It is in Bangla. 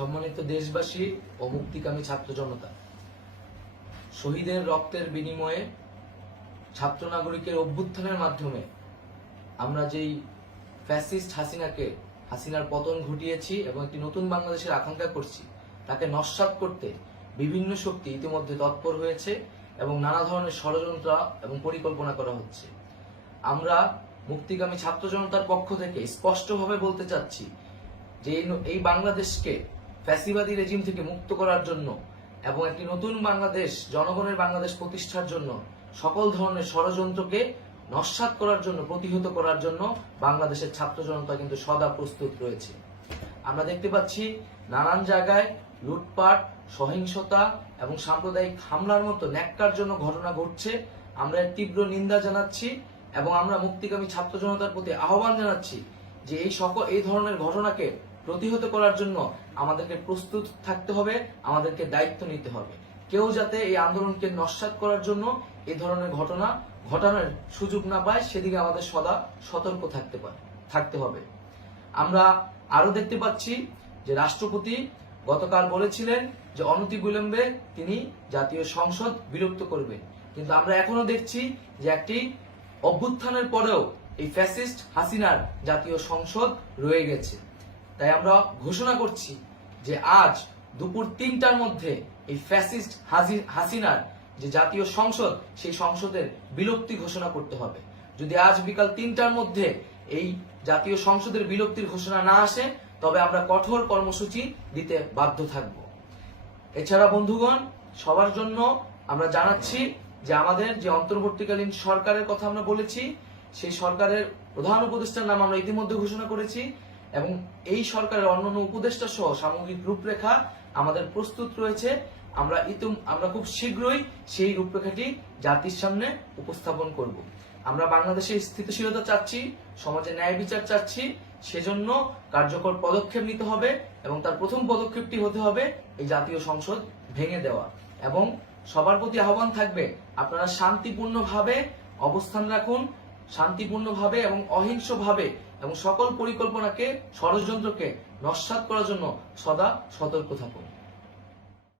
সম্মানিত দেশবাসী ও মুক্তিকামী ছাত্র জনতা, শহীদের রক্তের বিনিময়ে ছাত্র নাগরিকের অভ্যুত্থানের মাধ্যমে আমরা যেই ফ্যাসিস্ট হাসিনার পতন ঘটিয়েছি এবং একটি নতুন বাংলাদেশের আকাঙ্ক্ষা করছি, তাকে নস্যাৎ করতে বিভিন্ন শক্তি ইতিমধ্যে তৎপর হয়েছে এবং নানা ধরনের ষড়যন্ত্র এবং পরিকল্পনা করা হচ্ছে। আমরা মুক্তিকামী ছাত্র জনতার পক্ষ থেকে স্পষ্টভাবে বলতে চাচ্ছি যে এই বাংলাদেশকে ফ্যাসিবাদী রেজিম থেকে মুক্ত করার জন্য এবং একটি নতুন বাংলাদেশ, জনগণের বাংলাদেশ প্রতিষ্ঠার জন্য সকল ধরনের ষড়যন্ত্রকে নস্যাৎ করার জন্য, প্রতিহত করার জন্য বাংলাদেশের ছাত্র জনতা কিন্তু সদা প্রস্তুত রয়েছে। আমরা দেখতে পাচ্ছি নানান জায়গায় লুটপাট, সহিংসতা এবং সাম্প্রদায়িক হামলার মতো ন্যাক্কারজনক ঘটনা ঘটছে। আমরা এর তীব্র নিন্দা জানাচ্ছি এবং আমরা মুক্তিকামী ছাত্র জনতার প্রতি আহ্বান জানাচ্ছি যে এই ধরনের ঘটনাকে প্রতিহত করার জন্য আমাদেরকে প্রস্তুত থাকতে হবে, আমাদেরকে দায়িত্ব নিতে হবে। কেউ যাতে এই আন্দোলনকে নস্যাৎ করার জন্য এই ধরনের ঘটনা ঘটানোর সুযোগ না পায়, সেদিকে আমাদের সদা সতর্ক থাকতে হবে। আমরা আরো দেখতে পাচ্ছি যে রাষ্ট্রপতি গতকাল বলেছিলেন যে অনতিবিলম্বে তিনি জাতীয় সংসদ বিলুপ্ত করবেন, কিন্তু আমরা এখনো দেখছি যে একটি অভ্যুত্থানের পরেও এই ফ্যাসিস্ট হাসিনার জাতীয় সংসদ রয়ে গেছে। তাই আমরা ঘোষণা করছি যে আজ দুপুর ৩টার মধ্যে এই ফ্যাসিস্ট হাসিনার যে জাতীয় সংসদ, সেই সংসদের বিলুপ্তি ঘোষণা করতে হবে। যদি আজ বিকাল ৩টার মধ্যে এই জাতীয় সংসদের বিলুপ্তির ঘোষণা না আসে, তবে আমরা কঠোর কর্মসূচি দিতে বাধ্য থাকব। এছাড়া বন্ধুগণ, সবার জন্য আমরা জানাচ্ছি যে আমাদের যে অন্তর্বর্তীকালীন সরকারের কথা আমরা বলেছি, সেই সরকারের প্রধান উপদেষ্টার নাম আমরা ইতিমধ্যে ঘোষণা করেছি এবং এই সরকারের অন্যান্য উপদেষ্টা সহ সামগ্রিক রূপরেখা আমাদের প্রস্তুত রয়েছে। আমরা খুব শীঘ্রই সেই রূপরেখাটি জাতির সামনে উপস্থাপন করব। আমরা বাংলাদেশে স্থিতিশীলতা চাচ্ছি, সমাজে ন্যায় বিচার চাচ্ছি, সেজন্য কার্যকর পদক্ষেপ নিতে হবে এবং তার প্রথম পদক্ষেপটি হতে হবে এই জাতীয় সংসদ ভেঙে দেওয়া। এবং সবার প্রতি আহ্বান থাকবে, আপনারা শান্তিপূর্ণভাবে অবস্থান রাখুন, শান্তিপূর্ণভাবে এবং অহিংসভাবে এবং সকল পরিকল্পনাকে, ষড়যন্ত্রকে নস্যাৎ করার জন্য সদা সতর্ক থাকুন।